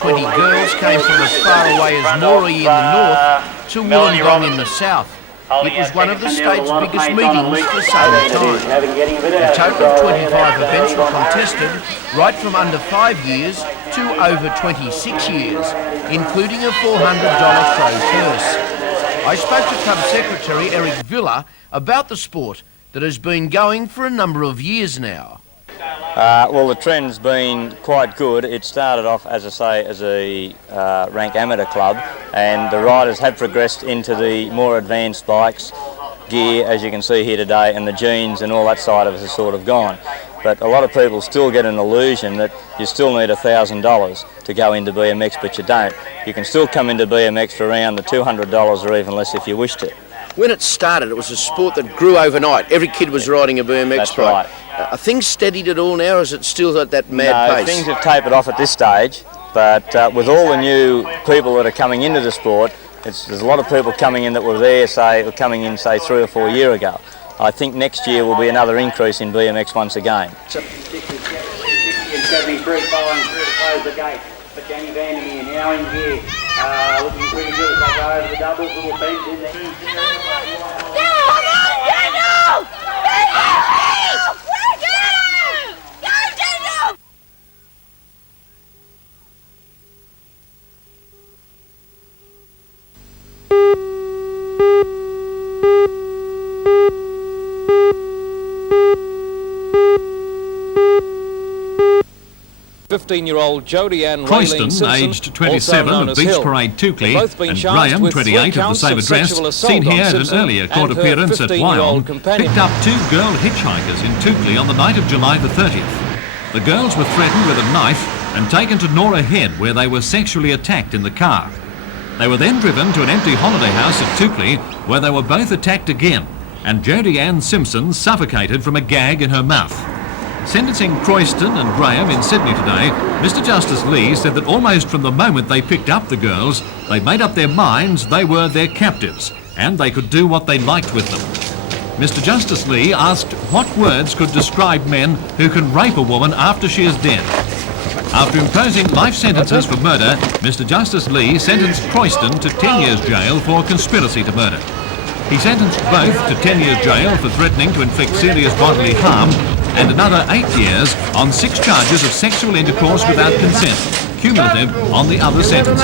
120 girls came from as far away as Moree in the north to Wollongong in the south. It was one of the state's biggest meetings for same time. A total of 25 events were contested, right from under 5 years to over 26 years, including a $400 pro purse. I spoke to Club Secretary Eric Villa about the sport that has been going for a number of years now. Well, the trend's been quite good. It started off, as I say, as a rank amateur club, and the riders have progressed into the more advanced bikes, gear, as you can see here today, and the jeans and all that side of it has sort of gone. But a lot of people still get an illusion that you still need $1,000 to go into BMX, but you don't. You can still come into BMX for around the $200 or even less if you wish to. When it started, it was a sport that grew overnight. Every kid was riding a BMX That's bike. right. Are things steadied at all now, or is it still at that mad No, pace? things have tapered off at this stage, but with all the new people that are coming into the sport, there's a lot of people coming in that were there, say, coming in, say, 3 or 4 years ago. I think next year will be another increase in BMX once again. And 73 following through to close the gate. But Danny Vandermeer now in gear, looking pretty good as they go over the doubles, little bend in there. Croyston, aged 27 of Beach Parade Toukley, and Graham, 28 of the same address, seen here at an earlier court appearance at Wyong, picked up 2 girl hitchhikers in Toukley on the night of July the 30th. The girls were threatened with a knife and taken to Nora Head, where they were sexually attacked in the car. They were then driven to an empty holiday house at Toukley, where they were both attacked again, and Jodie Ann Simpson suffocated from a gag in her mouth. Sentencing Croyston and Graham in Sydney today, Mr Justice Lee said that almost from the moment they picked up the girls, they made up their minds they were their captives and they could do what they liked with them. Mr Justice Lee asked what words could describe men who can rape a woman after she is dead. After imposing life sentences for murder, Mr Justice Lee sentenced Croyston to 10 years jail for conspiracy to murder. He sentenced both to 10 years jail for threatening to inflict serious bodily harm and another 8 years on 6 charges of sexual intercourse without consent, cumulative on the other sentences.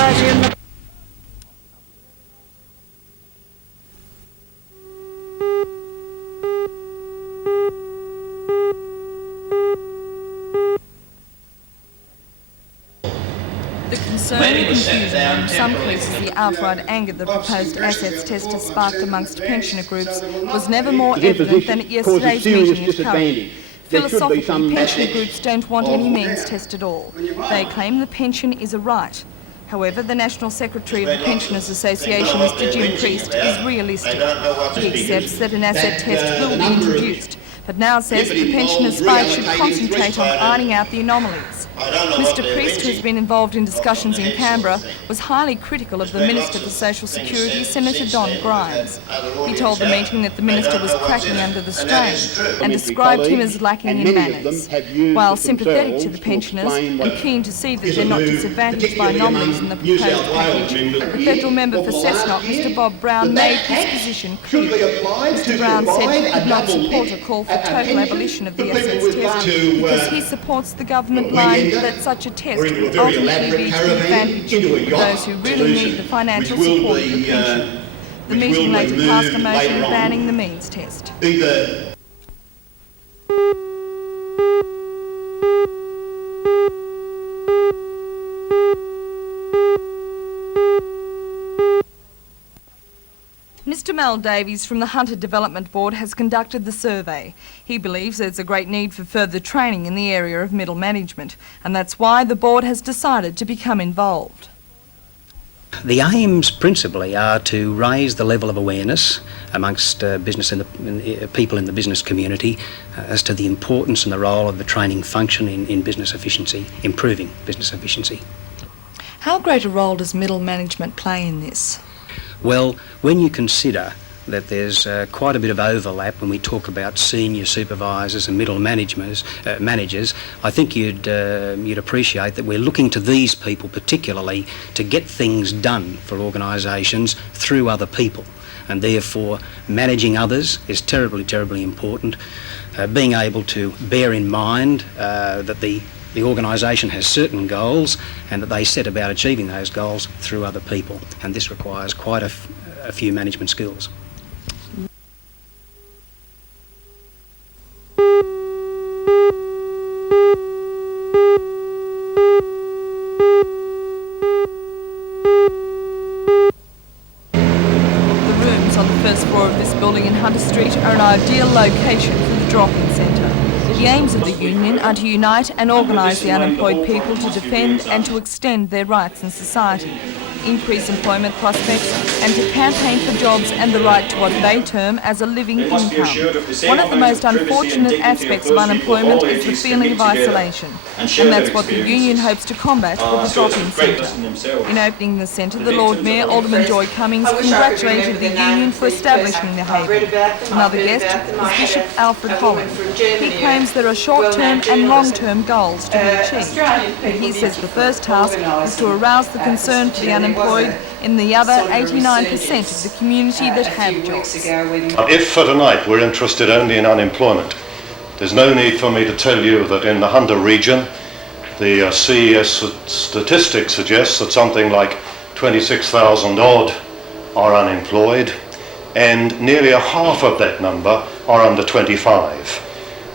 The concern and confusion in some places, the outright anger the proposed assets test has sparked amongst pensioner groups was never more evident than at yesterday's meeting at Curry. Philosophically, pensioner groups don't want any means test at all. They claim the pension is a right. However, the National Secretary of the Pensioners Association, Mr Jim Priest, is realistic. He accepts that an asset test will be introduced, but now says that the pensioners' fight should concentrate on ironing out the anomalies. Mr Priest, who has been involved in discussions in Canberra, was highly critical of the Minister for Social Security, Senator Don Grimes. He told the meeting that the Minister was cracking under the strain and described him as lacking in manners. While sympathetic to the pensioners and keen to see that they're not disadvantaged by anomalies in the proposed package, the federal member for Cessnock, Mr Bob Brown, made his position clear. Mr Brown said he could not support a call for total abolition of the assets test because he supports the government line that such a test will ultimately be to the advantage of those who really need the financial support of the pension. The meeting later passed a motion banning the means test. Mr Mel Davies from the Hunter Development Board has conducted the survey. He believes there's a great need for further training in the area of middle management, and that's why the board has decided to become involved. The aims principally are to raise the level of awareness amongst business and people in the business community as to the importance and the role of the training function in business efficiency, improving business efficiency. How great a role does middle management play in this? Well, when you consider that there's quite a bit of overlap when we talk about senior supervisors and middle managers. I think you'd appreciate that we're looking to these people particularly to get things done for organisations through other people, and therefore managing others is terribly, terribly important. Being able to bear in mind that the organisation has certain goals and that they set about achieving those goals through other people, and this requires quite a few management skills. The rooms on the first floor of this building in Hunter Street are an ideal location for the drop-in centre. The aims of the union are to unite and organise the unemployed people to defend and to extend their rights in society, increase employment prospects and to campaign for jobs and the right to what they term as a living income. One of the most unfortunate aspects of unemployment is the feeling of isolation, and that's what the union hopes to combat with the drop-in centre. In opening the centre, the Lord Mayor, Alderman Joy Cummings, congratulated the union for establishing the haven. Another guest was Bishop Alfred Holland. He claims there are short-term and long-term goals to be achieved, but he says the first task is to arouse the concern for the unemployed in the other 89% of the community that have jobs. If for tonight we're interested only in unemployment, there's no need for me to tell you that in the Hunter region the CES statistics suggest that something like 26,000 odd are unemployed, and nearly a half of that number are under 25.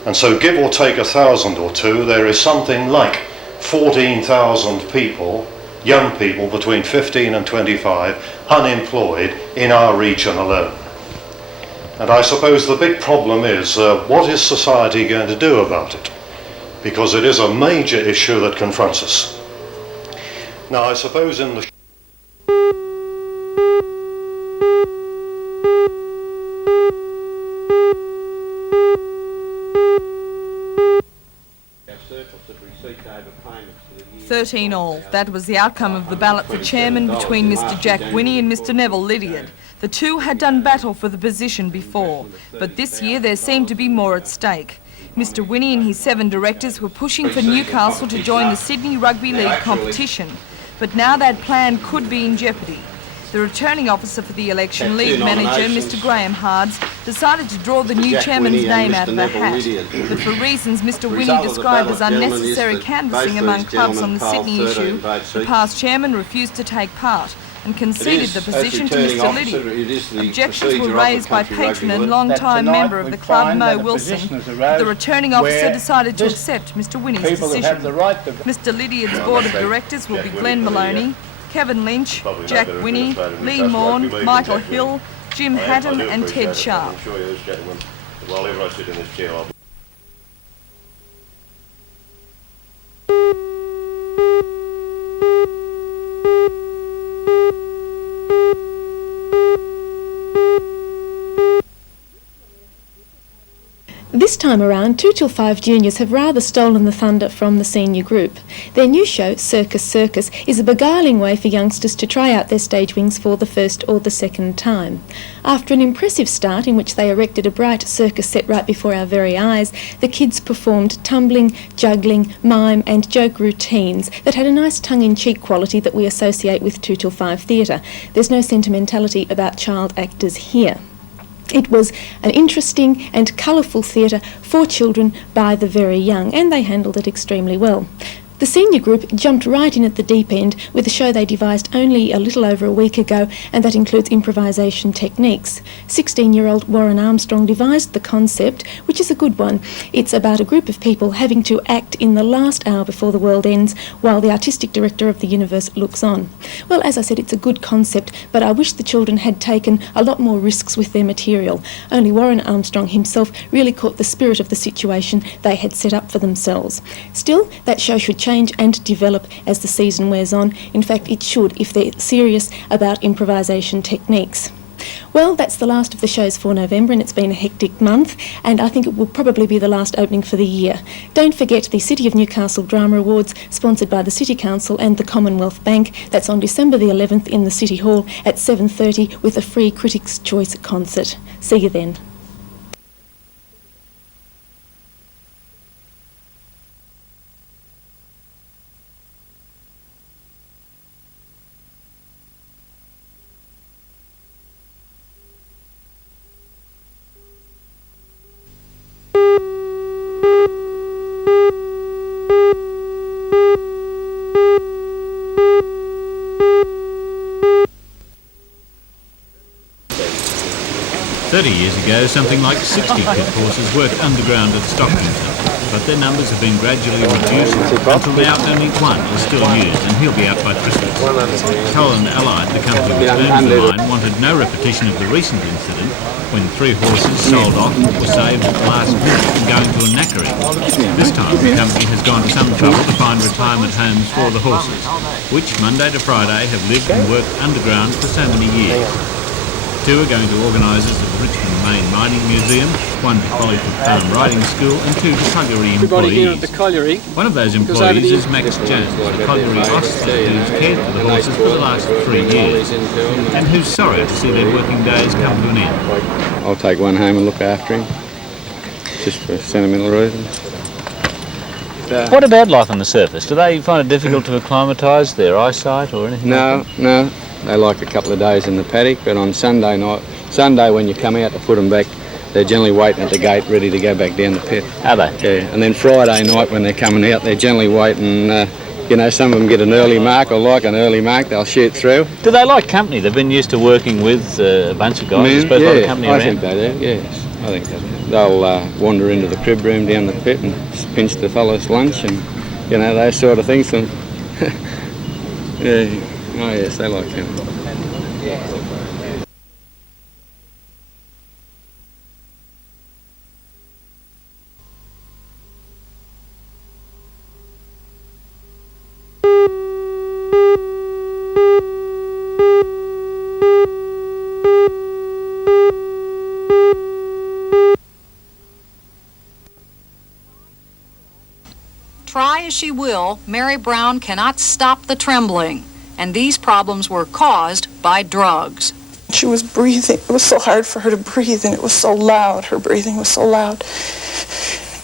And so give or take 1,000 or two, there is something like 14,000 people, young people between 15 and 25, unemployed in our region alone. And I suppose the big problem is, what is society going to do about it? Because it is a major issue that confronts us. Now, I suppose in the $13 all. That was the outcome of the ballot for chairman between Mr Jack Winnie and Mr Neville Lydiard. The two had done battle for the position before, but this year there seemed to be more at stake. Mr Winnie and his 7 directors were pushing for Newcastle to join the Sydney Rugby League competition, but now that plan could be in jeopardy. The returning officer for the election, lead manager, Mr Graham Hards, decided to draw the new chairman's name out of the hat, but for reasons Mr Winnie described as unnecessary canvassing among clubs on the Sydney issue, the past chairman refused to take part and conceded the position to Mr Lydiard. Objections were raised by patron and long-time member of the club, Mo Wilson, but the returning officer decided to accept Mr Winnie's decision. Mr Lydiard's board of directors will be Glenn Maloney, Kevin Lynch, Jack Winnie, Lee Morn, Michael Hill, Jim Hatton and Ted Sharp. This time around, 2 till 5 juniors have rather stolen the thunder from the senior group. Their new show, Circus Circus, is a beguiling way for youngsters to try out their stage wings for the first or the second time. After an impressive start in which they erected a bright circus set right before our very eyes, the kids performed tumbling, juggling, mime and joke routines that had a nice tongue-in-cheek quality that we associate with 2 till 5 theatre. There's no sentimentality about child actors here. It was an interesting and colourful theatre for children by the very young, and they handled it extremely well. The senior group jumped right in at the deep end with a show they devised only a little over a week ago, and that includes improvisation techniques. 16-year-old Warren Armstrong devised the concept, which is a good one. It's about a group of people having to act in the last hour before the world ends while the artistic director of the universe looks on. Well, as I said, it's a good concept, but I wish the children had taken a lot more risks with their material. Only Warren Armstrong himself really caught the spirit of the situation they had set up for themselves. Still, that show should change and develop as the season wears on. In fact, it should if they're serious about improvisation techniques. Well, that's the last of the shows for November, and it's been a hectic month, and I think it will probably be the last opening for the year. Don't forget the City of Newcastle Drama Awards, sponsored by the City Council and the Commonwealth Bank. That's on December the 11th in the City Hall at 7:30 with a free Critics' Choice concert. See you then. Years ago, something like 60 pit horses worked underground at Stockton, but their numbers have been gradually reduced until now only one is still used, and he'll be out by Christmas. Cullen Allied, the company which owns the mine, wanted no repetition of the recent incident when 3 horses sold off or saved at the last minute from going to a knackery. This time the company has gone to some trouble to find retirement homes for the horses, which Monday to Friday have lived and worked underground for so many years. 2 are going to organisers of the Richmond Main Mining Museum, 1 to Collingwood Farm Riding School and 2 to colliery employees. One of those employees is Max Jones, the colliery ostler who's cared for the horses for the last 3 years and who's sorry to see their working days come to an end. I'll take one home and look after him, just for sentimental reasons. What about life on the surface? Do they find it difficult to acclimatise their eyesight or anything? No. They like a couple of days in the paddock, but on Sunday when you come out to put them back, they're generally waiting at the gate ready to go back down the pit. Are they? Yeah, and then Friday night when they're coming out, they're generally waiting, some of them get an early mark or like an early mark, they'll shoot through. Do they like company? They've been used to working with a bunch of guys, I suppose, a lot of company around. I think they do, yes. I think they do. They'll wander into the crib room down the pit and pinch the fellow's lunch and, those sort of things. And yeah. Oh yes, they like him. Try as she will, Mary Brown cannot stop the trembling, and these problems were caused by drugs. She was breathing. It was so hard for her to breathe, and it was so loud. Her breathing was so loud,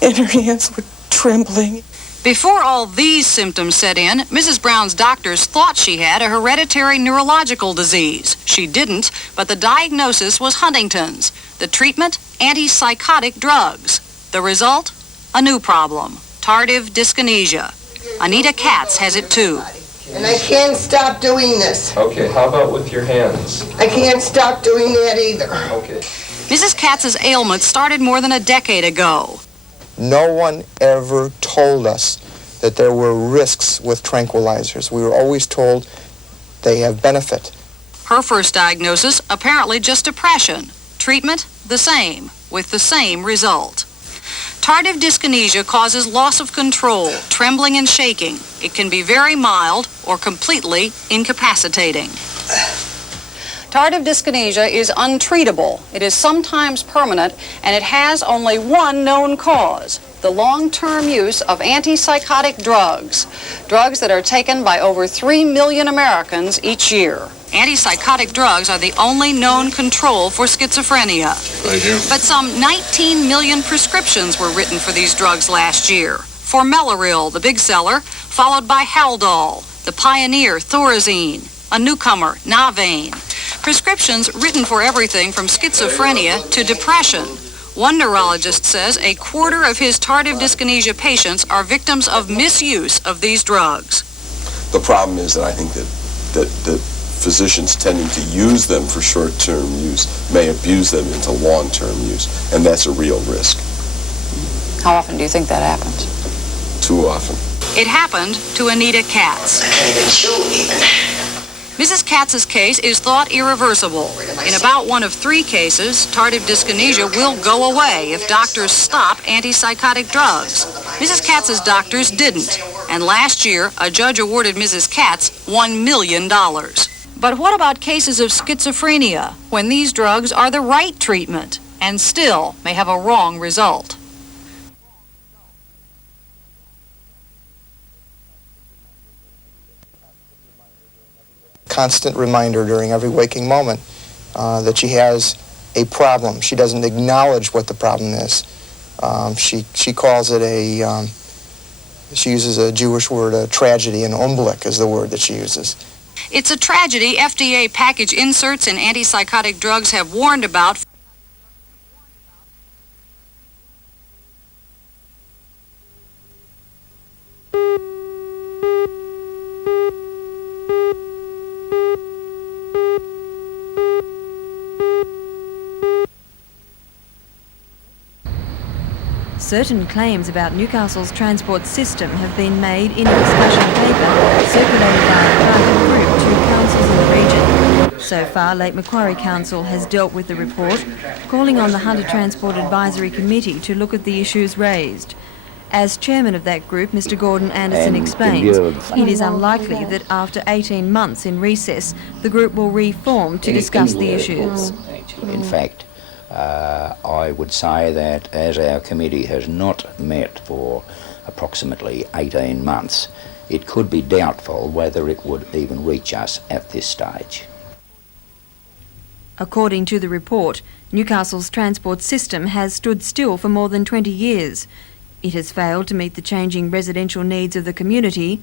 and her hands were trembling. Before all these symptoms set in, Mrs. Brown's doctors thought she had a hereditary neurological disease. She didn't, but the diagnosis was Huntington's. The treatment, antipsychotic drugs. The result, a new problem, tardive dyskinesia. Anita Katz has it too. And I can't stop doing this. Okay, how about with your hands? I can't stop doing that either. Okay. Mrs. Katz's ailment started more than a decade ago. No one ever told us that there were risks with tranquilizers. We were always told they have benefit. Her first diagnosis, apparently just depression. Treatment, the same, with the same result. Tardive dyskinesia causes loss of control, trembling and shaking. It can be very mild or completely incapacitating. Tardive dyskinesia is untreatable. It is sometimes permanent, and it has only one known cause: the long-term use of antipsychotic drugs, drugs that are taken by over 3 million Americans each year. Antipsychotic drugs are the only known control for schizophrenia. But some 19 million prescriptions were written for these drugs last year. Formeloril, the big seller, followed by Haldol, the pioneer Thorazine, a newcomer, Navane. Prescriptions written for everything from schizophrenia to depression. One neurologist says a quarter of his tardive dyskinesia patients are victims of misuse of these drugs. The problem is that I think that physicians tending to use them for short-term use may abuse them into long-term use, and that's a real risk. How often do you think that happens? Too often. It happened to Anita Katz. I can't even chew even. Mrs. Katz's case is thought irreversible. In about 1 of 3 cases, tardive dyskinesia will go away if doctors stop antipsychotic drugs. Mrs. Katz's doctors didn't, and last year, a judge awarded Mrs. Katz $1 million. But what about cases of schizophrenia, when these drugs are the right treatment and still may have a wrong result? Constant reminder during every waking moment that she has a problem. She doesn't acknowledge what the problem is. She calls it she uses a Jewish word, a tragedy, an unglück is the word that she uses. It's a tragedy FDA package inserts and antipsychotic drugs have warned about. Certain claims about Newcastle's transport system have been made in a discussion paper circulated by a private group to councils in the region. So far, Lake Macquarie Council has dealt with the report, calling on the Hunter Transport Advisory Committee to look at the issues raised. As chairman of that group, Mr Gordon Anderson explains, it is unlikely that after 18 months in recess, the group will reform to discuss the issues. In fact, I would say that as our committee has not met for approximately 18 months, it could be doubtful whether it would even reach us at this stage. According to the report, Newcastle's transport system has stood still for more than 20 years. It has failed to meet the changing residential needs of the community,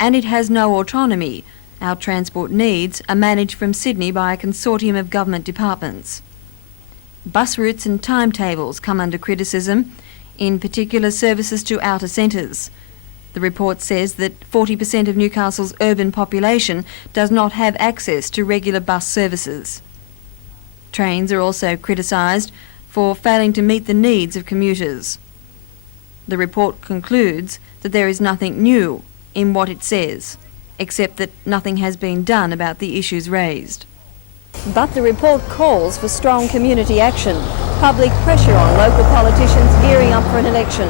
and it has no autonomy. Our transport needs are managed from Sydney by a consortium of government departments. Bus routes and timetables come under criticism, in particular services to outer centres. The report says that 40% of Newcastle's urban population does not have access to regular bus services. Trains are also criticised for failing to meet the needs of commuters. The report concludes that there is nothing new in what it says, except that nothing has been done about the issues raised. But the report calls for strong community action, public pressure on local politicians gearing up for an election.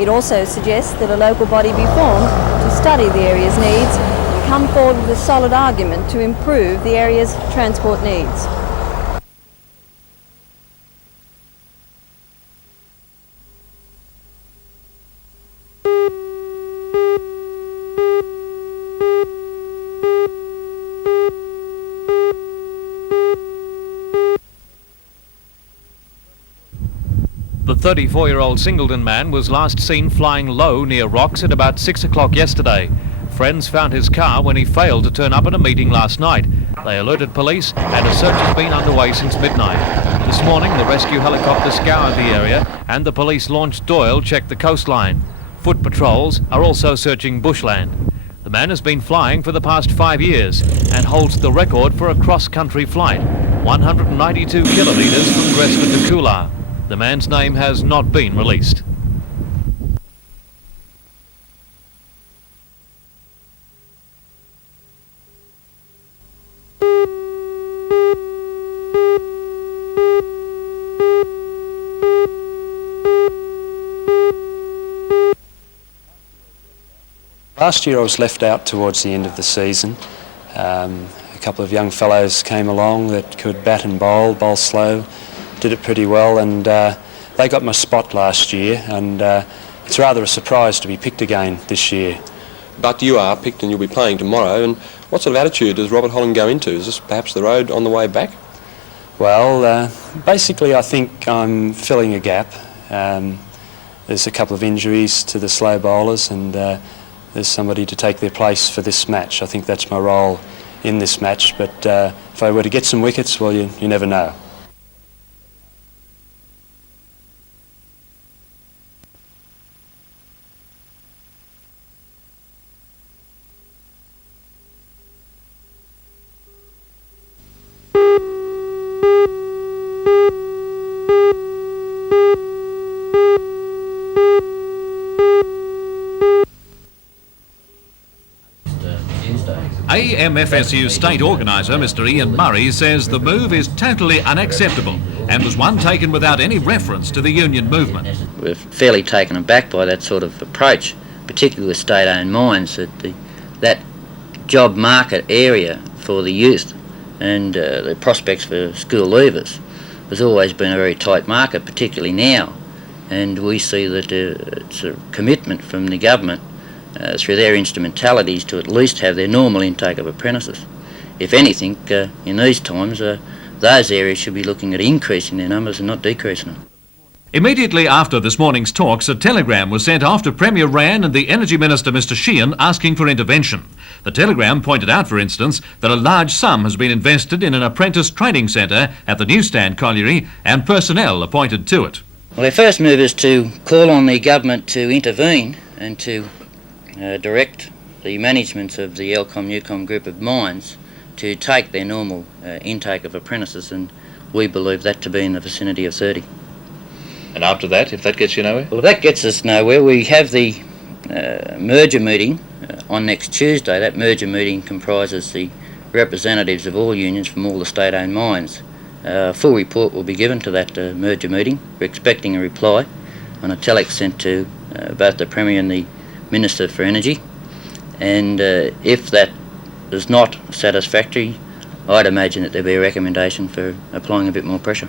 It also suggests that a local body be formed to study the area's needs and come forward with a solid argument to improve the area's transport needs. The 34-year-old Singleton man was last seen flying low near rocks at about 6 o'clock yesterday. Friends found his car when he failed to turn up at a meeting last night. They alerted police and a search has been underway since midnight. This morning the rescue helicopter scoured the area and the police launched Doyle checked the coastline. Foot patrols are also searching bushland. The man has been flying for the past 5 years and holds the record for a cross-country flight, 192 kilometres from Gresford to Coolah. The man's name has not been released. Last year I was left out towards the end of the season. A couple of young fellows came along that could bat and bowl slow, did it pretty well, and they got my spot last year, and it's rather a surprise to be picked again this year. But you are picked and you'll be playing tomorrow, and what sort of attitude does Robert Holland go into? Is this perhaps the road on the way back? Well, basically I think I'm filling a gap. There's a couple of injuries to the slow bowlers, and there's somebody to take their place for this match. I think that's my role in this match, but if I were to get some wickets, well, you never know. AMFSU state organiser Mr Ian Murray says the move is totally unacceptable and was one taken without any reference to the union movement. We're fairly taken aback by that sort of approach, particularly with state-owned mines, that job market area for the youth and the prospects for school leavers. There's always been a very tight market, particularly now, and we see that it's a commitment from the government through their instrumentalities to at least have their normal intake of apprentices. If anything, in these times, those areas should be looking at increasing their numbers and not decreasing them. Immediately after this morning's talks, a telegram was sent off to Premier Rann and the Energy Minister Mr Sheehan asking for intervention. The telegram pointed out, for instance, that a large sum has been invested in an apprentice training centre at the Newstand Colliery and personnel appointed to it. Well, their first move is to call on the government to intervene and to direct the management of the Elcom-Newcom group of mines to take their normal intake of apprentices, and we believe that to be in the vicinity of 30. And after that, if that gets you nowhere? Well, that gets us nowhere. We have the merger meeting on next Tuesday. That merger meeting comprises the representatives of all unions from all the state-owned mines. A full report will be given to that merger meeting. We're expecting a reply on a telex sent to both the Premier and the Minister for Energy. And if that is not satisfactory, I'd imagine that there'll be a recommendation for applying a bit more pressure.